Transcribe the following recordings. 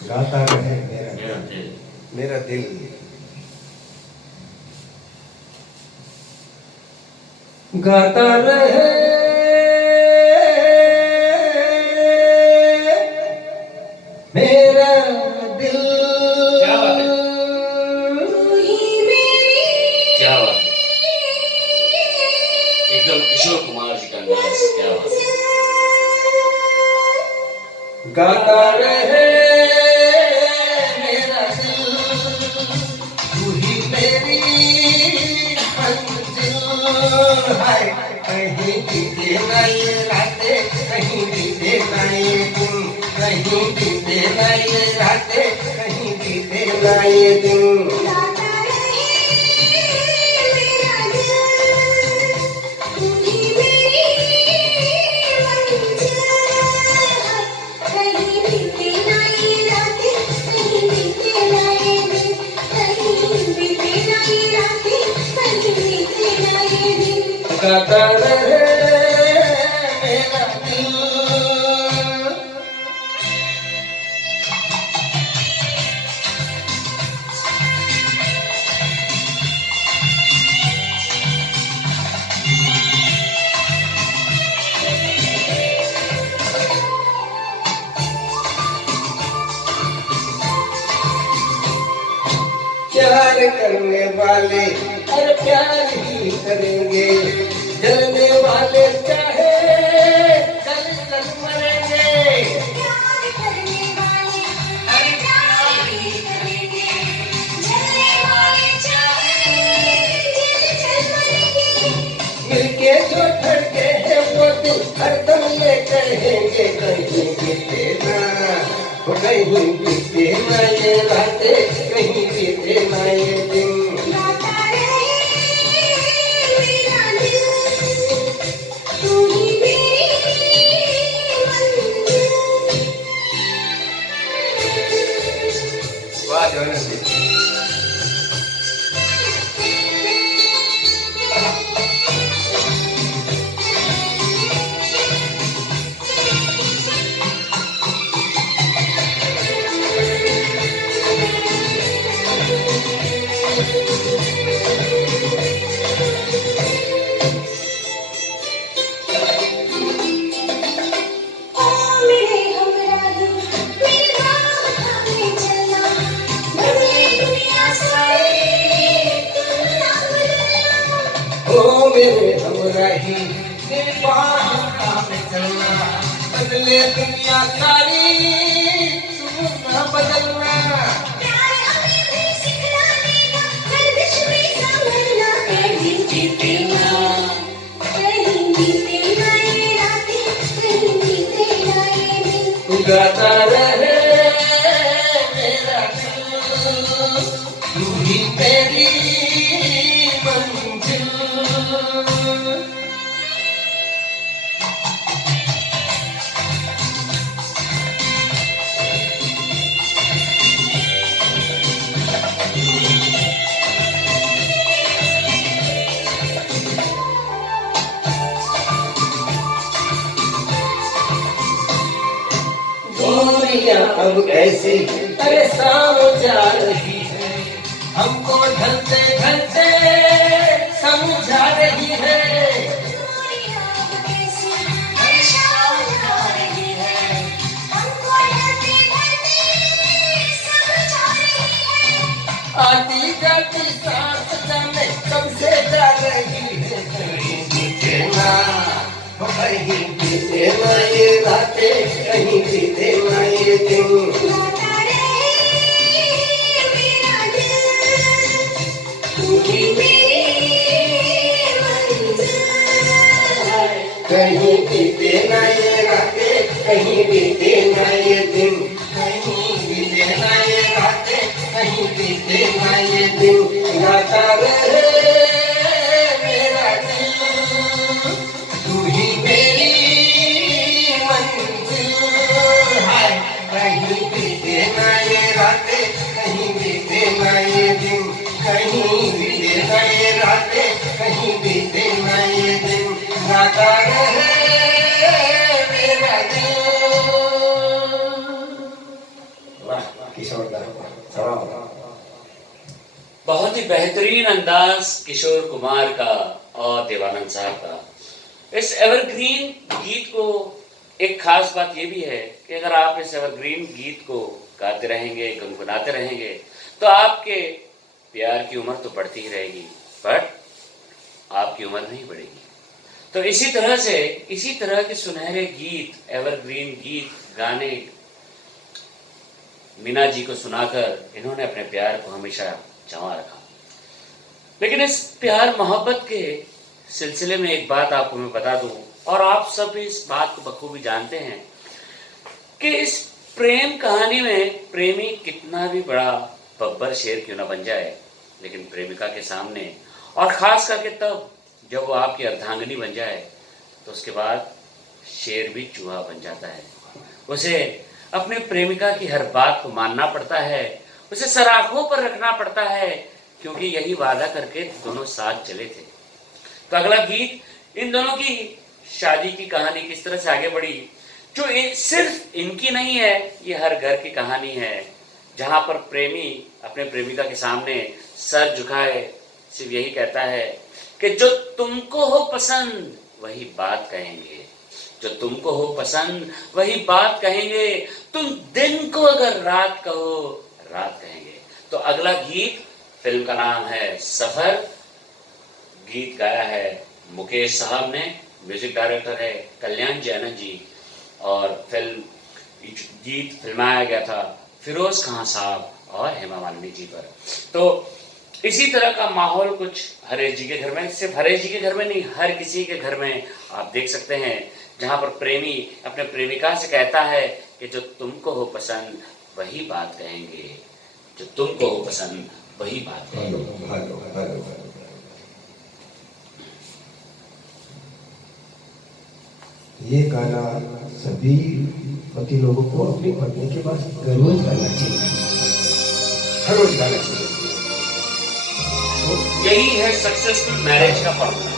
गाता रहे मेरा मेरा दिल। मेरा दिल। गाता रहे मेरा दिल। क्या बात है, क्या बात है, एकदम किशोर कुमार जी का अंदाज, क्या बात है। गाता रहे मेरा दिल, तू ही मेरी मंजिल है। कहीं बीते ना ये रातें, कहीं बीते ना ये दिन, कहीं बीते ना ये रातें, कहीं बीते ना ये दिन। गाता रहे मेरा दिल। प्यार करने वाले हर प्यार ही करेंगे, जलने वाले चाहे जल जल मरेंगे। प्यार करने वाले हर प्यार ही करेंगे, जलने वाले चाहे जल जल मरेंगे। मिलके जो धड़के हैं वो दिल हरदम ये कहेंगे, कहीं बीते ना हो, कहीं बीते ना ये रातें, कहीं बीते ना ये दिन। गाता रहे मेरा दिल, तू ही मेरी मंजिल। वाह जोनस जी। ओ मेरे हमराही, मेरे नाम थामे चलना, बदले दुनिया सारी, दुनिया बदलना। ओ मेरे हमराही, मेरे बाह थामे चलना, बदले दुनिया सारी, तू ना बदलना। प्यार हमें भी सिखला देगा, गर्दिश में संभलना। कहीं बीते ना ये रातें, कहीं बीते ना ये दिन। गाता रहे मेरा दिल, तू ही मेरी मंजिल। दूरियां अब कैसी परेशान जा रही है, हमको ढलते ढलते समझा रही है। दूरियां अब कैसी परेशान हो रही है, हमको ढलते ढलते समझा रही है। आती जाती सांस जाने कब से जा रही है, कहीं बीते ना हो, कहीं बीते ना ये रातें, कहीं बीते ना ये दिन। गाता रहे मेरा दिल, तू ही मेरी मंजिल। कहीं बीते ना ये रातें, कहीं बीते ना ये दिन, कहीं बीते ना ये रातें, कहीं बीते ना ये दिन। गाता रहे मेरा दिल, तू ही मेरी मंजिल। किशोर दा सलाम। बहुत ही बेहतरीन अंदाज किशोर कुमार का और देवानंद साहब का। इस एवरग्रीन गीत को एक खास बात ये भी है कि अगर आप इस एवरग्रीन गीत को गाते रहेंगे, गुनगुनाते रहेंगे, तो आपके प्यार की उम्र तो बढ़ती ही रहेगी, बट आपकी उम्र नहीं बढ़ेगी। तो इसी तरह के सुनहरे गीत, एवरग्रीन गीत, गाने मीना जी को सुनाकर इन्होंने अपने प्यार को हमेशा जमा रखा। लेकिन इस प्यार मोहब्बत के सिलसिले में एक बात आपको मैं बता दूं, और आप सब इस बात को बखूबी जानते हैं कि इस प्रेम कहानी में प्रेमी कितना भी बड़ा बब्बर शेर क्यों ना बन जाए, लेकिन प्रेमिका के सामने, और खास करके तब जब वो आपकी अर्धांगिनी बन जाए, तो उसके बाद शेर भी चूहा बन जाता है। उसे अपने प्रेमिका की हर बात को मानना पड़ता है, उसे सराखों पर रखना पड़ता है, क्योंकि यही वादा करके दोनों साथ चले थे। तो अगला गीत इन दोनों की शादी की कहानी किस तरह से आगे बढ़ी, जो सिर्फ इनकी नहीं है, ये हर घर की कहानी है, जहां पर प्रेमी अपने प्रेमिका के सामने सर झुकाए सिर्फ यही कहता है कि जो तुमको हो पसंद वही बात कहेंगे, जो तुमको हो पसंद वही बात कहेंगे, तुम दिन को अगर रात कहो रात कहेंगे। तो अगला गीत, फिल्म का नाम है सफर, गीत गाया है मुकेश साहब ने, म्यूजिक डायरेक्टर है कल्याण जैना जी, और गीत फिल्माया गया था फिरोज खान साहब और हेमा मालिनी जी पर। तो इसी तरह का माहौल कुछ हरेश जी के घर में, सिर्फ हरेश जी के घर में नहीं, हर किसी के घर में आप देख सकते हैं, जहां पर प्रेमी अपने प्रेमिका से कहता है कि जो तुमको हो पसंद वही बात कहेंगे, जो तुमको हो पसंद वही बात कहेंगे। ये गाना सभी पति लोगों को अपनी पत्नी के पास गर्व करना चाहिए, हर रोज गाना चाहिए। यही है सक्सेसफुल मैरिज का फॉर्मूला।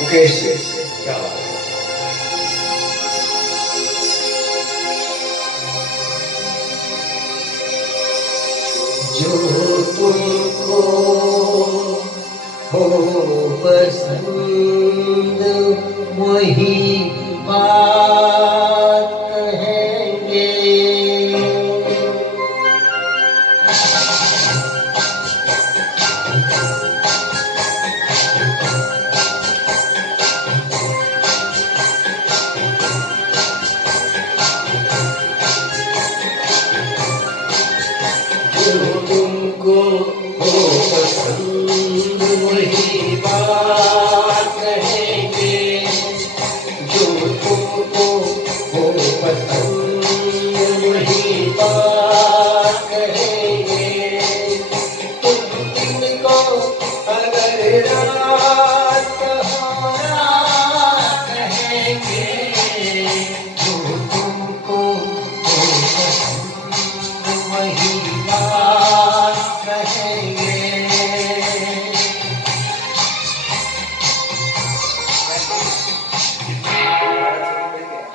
मुकेश जी क्या बात है। जो तुमको हो पसंद वही बात कहेंगे, जो तुमको हो पसंद वही बात कहेंगे, जो तुमको हो पसंद वही बात कहेंगे, तुम दिन को अगर रात कहो रात कहेंगे, जो तुमको हो पसंद वही बात कहेंगे।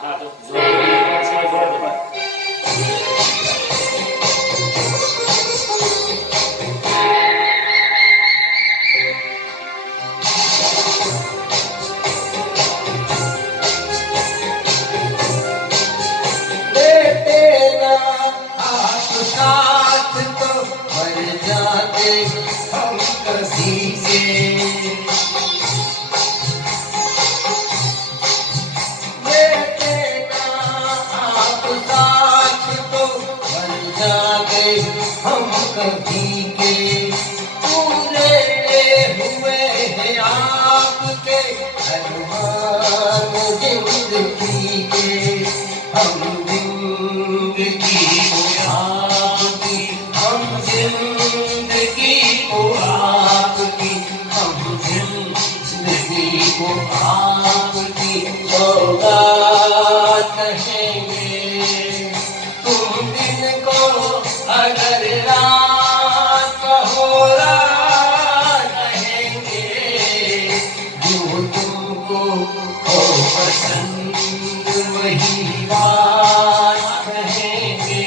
हाँ, तो जोर दो बात। देते ना आप साथ तो मर जाते हम कभी से, देते ना आप साथ तो मर जाते हम कभी के, पूरे हुए हैं आपके अरमान जिंदगी के, हम जिंदगी को आपकी, हम जिंदगी को आपकी, हम जिंदगी को आपकी सौगात कहेंगे, तुम दिन को अगर रात कहो रात कहेंगे, जो तुमको हो पसंद वही बात कहेंगे।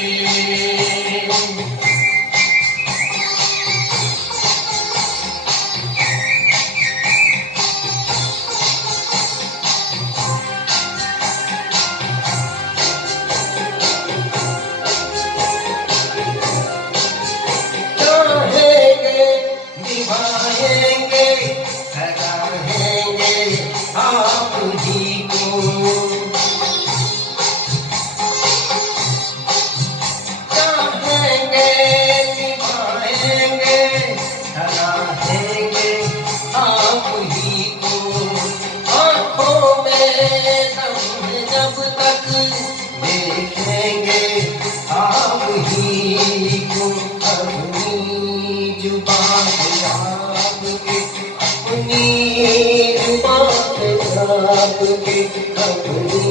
चाहेंगे निभाएंगे सराहेंगे आप ही को। चाहेंगे निभाएंगे सराहेंगे आप ही को। आँखों में दम है जब तक देखेंगे आप ही को। अपनी जुबान से आपके, अपनी जुबान से आपके, अपनी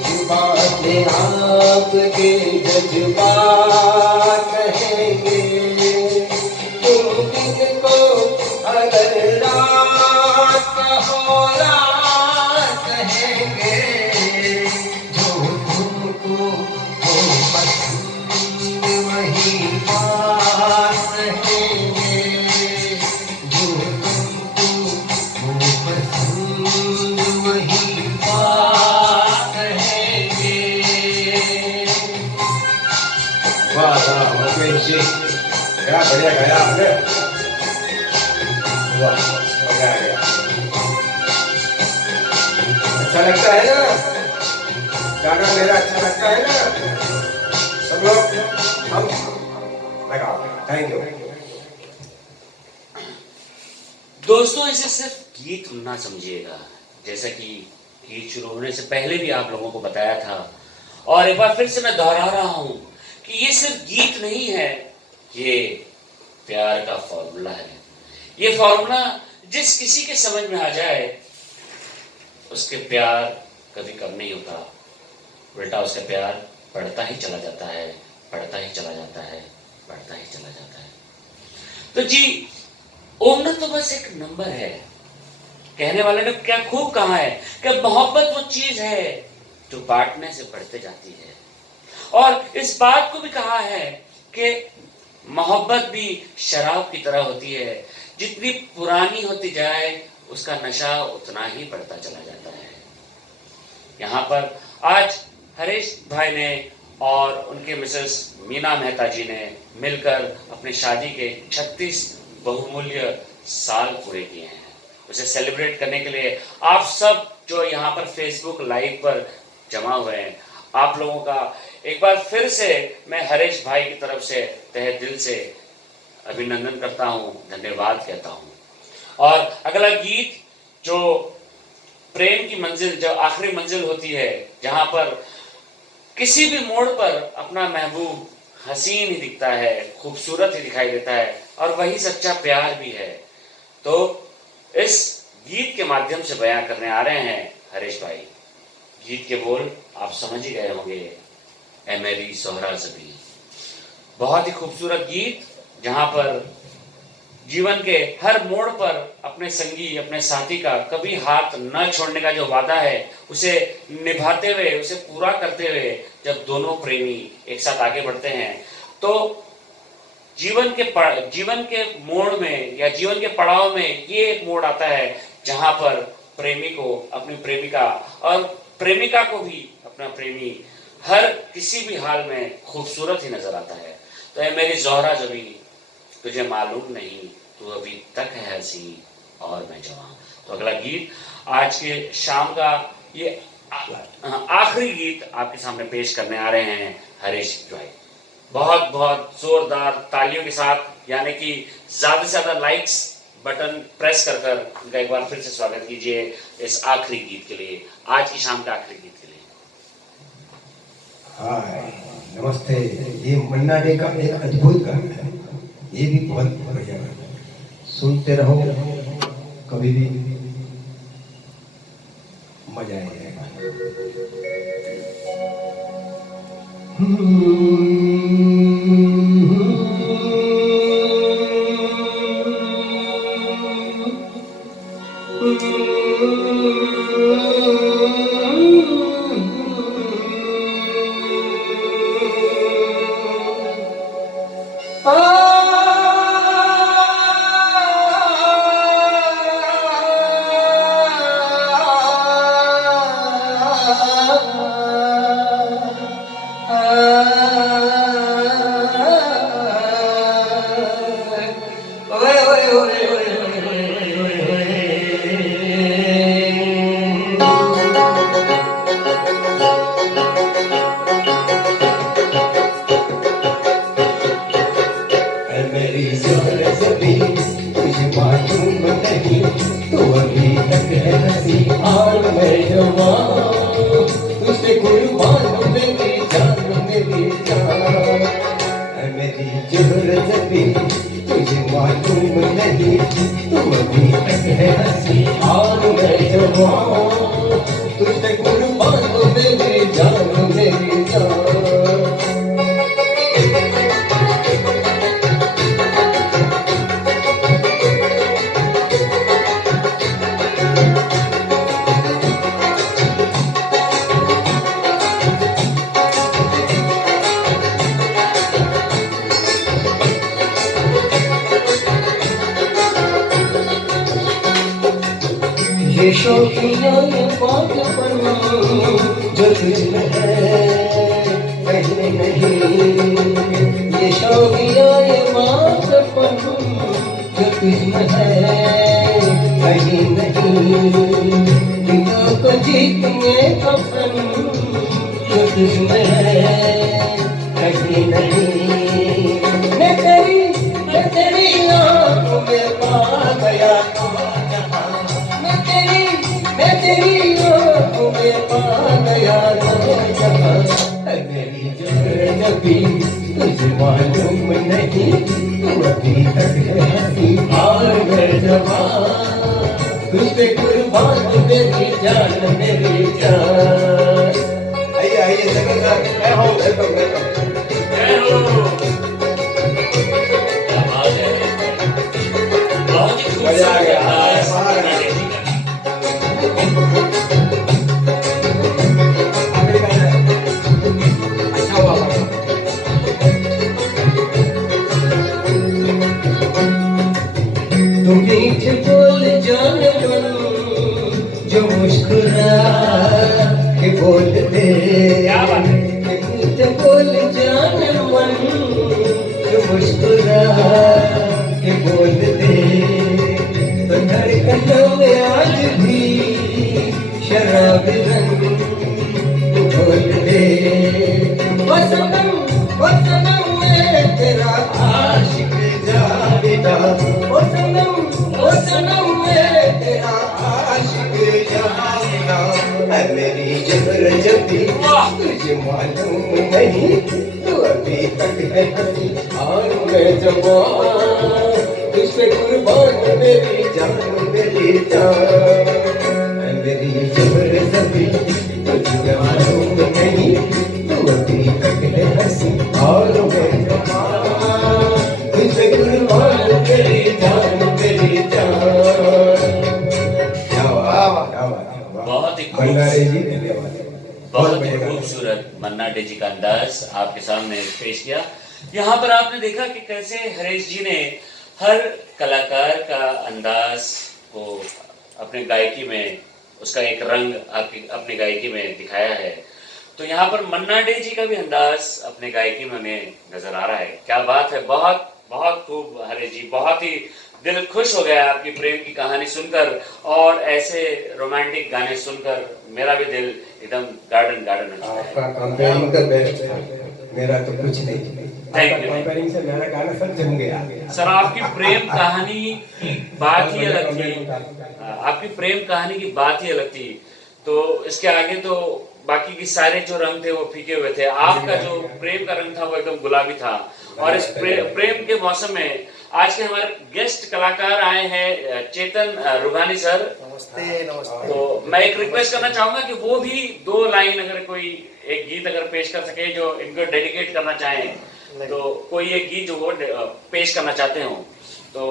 जुबान से आपके जज्बात कहेंगे। तुम दिन को अगर रात कहो रात कहेंगे। जो तुमको हो पसंद वही बात कहेंगे। जो तुमको हो पसंद वही बात कहेंगे। वाह वाह मुकेश जी, क्या बढ़िया गाया आपने। वाह मजा आ गया। अच्छा लगता है ना गाना मेरा, अच्छा लगता है ना सब लोग। हम लगा, थैंक यू। दोस्तों इसे सिर्फ गीत ना समझिएगा, जैसा कि गीत शुरू होने से पहले भी आप लोगों को बताया था, और एक बार फिर से मैं दोहरा रहा हूं कि ये सिर्फ गीत नहीं है, ये प्यार का फॉर्मूला है। ये फॉर्मूला जिस किसी के समझ में आ जाए उसके प्यार कभी कम नहीं होता, उल्टा उसका प्यार बढ़ता ही चला जाता है, बढ़ता ही चला जाता है, बढ़ता ही चला जाता है। तो जी उम्र तो बस एक नंबर है। कहने वाले ने क्या खूब कहा है कि मोहब्बत वो चीज है जो बांटने से बढ़ते जाती है, और इस बात को भी कहा है कि मोहब्बत भी शराब की तरह होती है, जितनी पुरानी होती जाए उसका नशा उतना ही बढ़ता चला जाता है। यहाँ पर आज हरीश भाई ने और उनके मिसेस मीना मेहता जी ने मिलकर अपनी शादी के 36 बहुमूल्य साल पूरे किए हैं। उसे सेलिब्रेट करने के लिए आप सब जो यहाँ पर फेसबुक लाइव पर जमा हुए हैं, आप लोगों का एक बार फिर से मैं हरीश भाई की तरफ से तहे दिल से अभिनंदन करता हूँ, धन्यवाद कहता हूँ। और अगला गीत जो प्रेम की मंजिल, जो आखिरी मंजिल होती है, जहाँ पर किसी भी मोड़ पर अपना महबूब हसीन ही दिखता है, खूबसूरत ही दिखाई देता है, और वही सच्चा प्यार भी है। तो इस गीत के माध्यम से बयां करने आ रहे हैं हरीश भाई। गीत के बोल आप समझ ही गए होंगे, ए मेरी सोहरा ज़बी। बहुत ही खूबसूरत गीत, जहां पर जीवन के हर मोड़ पर अपने संगी, अपने साथी का कभी हाथ न छोड़ने का जो वादा है, उसे निभाते हुए, उसे पूरा करते हुए जब दोनों प्रेमी एक साथ आगे बढ़ते हैं, तो जीवन के मोड़ में या जीवन के पड़ाव में ये एक मोड़ आता है जहां पर प्रेमी को अपनी प्रेमिका और प्रेमिका को भी अपना प्रेमी हर किसी भी हाल में खूबसूरत ही नजर आता है। तो ये मेरी ज़ोहरा ज़बी, तुझे मालूम नहीं तू अभी तक है हंसी और मैं जवान। तो अगला गीत आज के शाम का ये आखिरी गीत आपके सामने पेश करने आ रहे हैं हरीश भाई। बहुत बहुत जोरदार तालियों के साथ, यानी कि ज्यादा से ज्यादा लाइक्स बटन प्रेस कर कर उनका एक बार फिर से स्वागत कीजिए इस आखिरी गीत के लिए, आज की शाम के आखिरी गीत के लिए। हाय नमस्ते। ये मन्ना डे का एक अद्भुत गाना है, ये भी बहुत बढ़िया गाना है, सुनते रहो, कभी भी मजा आएगा। मैं जवान तुझसे कुर्बान मेरी जान मेरी जान है मेरी जरूरत भी तुझे मालूम नहीं तू अभी तक है हंसी और मैं जवान तुझसे कुर्बान मेरी जान मेरी जान ये शौकिया ये बातपन जो तुझमें है कहीं नहीं ये शौकिया ये बातपन जो तुझमें है कहीं नहीं दुनिया को जीतने का फन जो तुझमें है कहीं नहीं मैं तेरी आँखों में पा गया मैं तेरी आँखों में पा गया मेरी जरूरत भी तुझे मालूम नहीं तू अभी तक है हंसी और मैं जवान तुझ पे कुर्बान मेरी जान मेरी जान आइए आइए जगह मैं हो वेलकम वेलकम मजा आ गया तुम मीठे बोल जान मन जो मुस्कुरा के बोल दे मीठे बोल जान मन जो मुस्कुरा के बोल दे तो धड़कनों में आज भी शराब रंग बोल दे ओ सनम मैं तेरा आशिक जावेदा ओ सनम मैं तेरा आशिक जावेदा है मेरी जरूरत भी तुझे मालूम नहीं तू अभी तक है हंसी और मैं जवान तुझ पे कुर्बान मेरी जान मेरी जान है मेरी जरूरत भी तुझे मालूम नहीं तू अभी तक है हंसी और मैं जवान तुझ पे कुर्बान मेरी जान मेरी जान क्या बात बहुत ही भंडारे जी धन्यवाद बहुत ही खूबसूरत मन्ना डे जी का अंदाज आपके सामने पेश किया। यहाँ पर आपने देखा कि कैसे हरीश जी ने हर कलाकार का अंदाज को अपने गायकी में उसका एक रंग आपकी अपनी गायकी में दिखाया है। तो यहाँ पर मन्ना डे जी का भी अंदाज अपने गायकी में हमें नजर आ रहा है। क्या बात है, बहुत बहुत खूब हरीश जी, बहुत ही दिल खुश हो गया आपकी प्रेम की कहानी सुनकर और ऐसे रोमांटिक गाने सुनकर मेरा भी दिल एकदम गार्डन गार्डन हो जाता है। आपका कंपेयरिंग का बेस्ट है, मेरा तो कुछ नहीं। Thank you. कंपेयरिंग से मेरा गाना सब जम गया। सर आपकी प्रेम कहानी की बात ही अलग थी, आपकी प्रेम कहानी की बात ही अलग थी। तो इसके आगे तो बाकी के सारे जो रंग थे वो फीके हुए थे, आपका जो प्रेम का रंग था वो एकदम गुलाबी था। और इस प्रेम के मौसम में आज के हमारे गेस्ट कलाकार आए हैं चेतन रुघानी सर। नमस्ते नमस्ते। तो मैं एक रिक्वेस्ट करना चाहूंगा कि वो भी 2 लाइन अगर कोई एक गीत अगर पेश कर सके जो इनको डेडिकेट करना चाहें, तो कोई एक गीत जो वो पेश करना चाहते हो, तो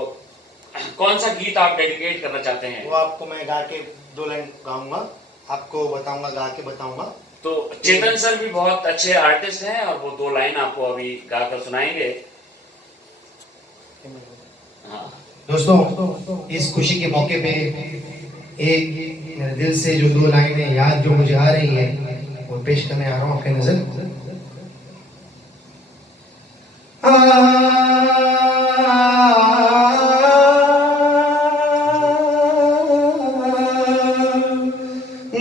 कौन सा गीत आप डेडिकेट करना चाहते हैं? वो आपको मैं गा के 2 लाइन गाऊंगा, आपको बताऊंगा, गा के बताऊंगा। तो चेतन सर भी बहुत अच्छे आर्टिस्ट हैं और वो 2 लाइन आपको अभी गाकर सुनाएंगे। हाँ। दोस्तों, इस खुशी के मौके पे एक मेरे दिल से जो 2 लाइनें याद जो मुझे आ रही है वो पेश करने आ रहा हूँ आपके नजर।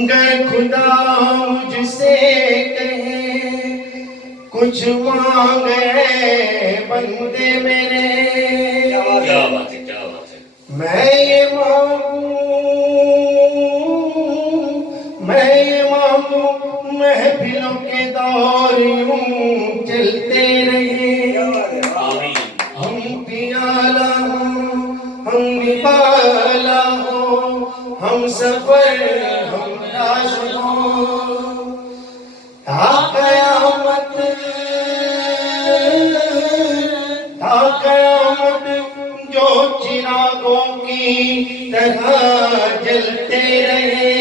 गर खुदा मुझसे कहे कुछ मांगे बंदे मेरे, क्या बात है। मैं ये मांगू मैं ये मांगू महफिलों के दौर यूं चलते रहे, आमीन। हम पियाला हो हम निवाला हो, हम सफर हम राज हो, ता कयामत जो चिरागों की तरह जलते रहे।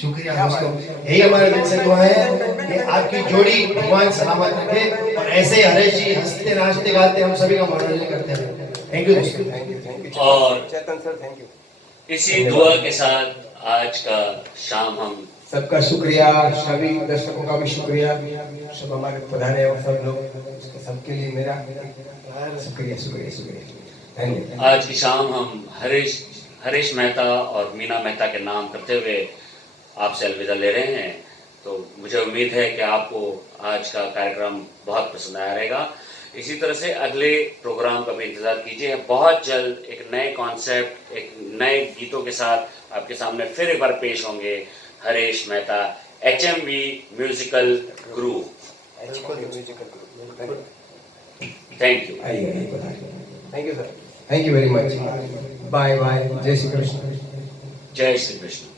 शुक्रिया दोस्तों, यही हमारे दिल से दुआ है कि आपकी जोड़ी भगवान सलामत रखे और ऐसे हरेश जी हंसते नाचते गाते हम सभी का मनोरंजन करते रहे। थैंक यू दोस्तों। और चेतन सर थैंक यू। इसी दुआ के साथ आज का शाम हम सबका शुक्रिया, सभी दर्शकों का भी शुक्रिया, सब हमारे पधारे और सब लोग, सबके लिए मेरा शुक्रिया शुक्रिया शुक्रिया धन्यवाद। आज की शाम हम हरीश मेहता और मीना मेहता के नाम करते हुए आपसे अलविदा ले रहे हैं। तो मुझे उम्मीद है कि आपको आज का कार्यक्रम बहुत पसंद आया रहेगा। इसी तरह से अगले प्रोग्राम का भी इंतज़ार कीजिए। बहुत जल्द एक नए कॉन्सेप्ट, एक नए गीतों के साथ आपके सामने फिर एक बार पेश होंगे Harish Mehta HMV musical group. Thank you. Thank you sir, thank you very much, bye bye, जय श्री कृष्ण। जय श्री कृष्ण।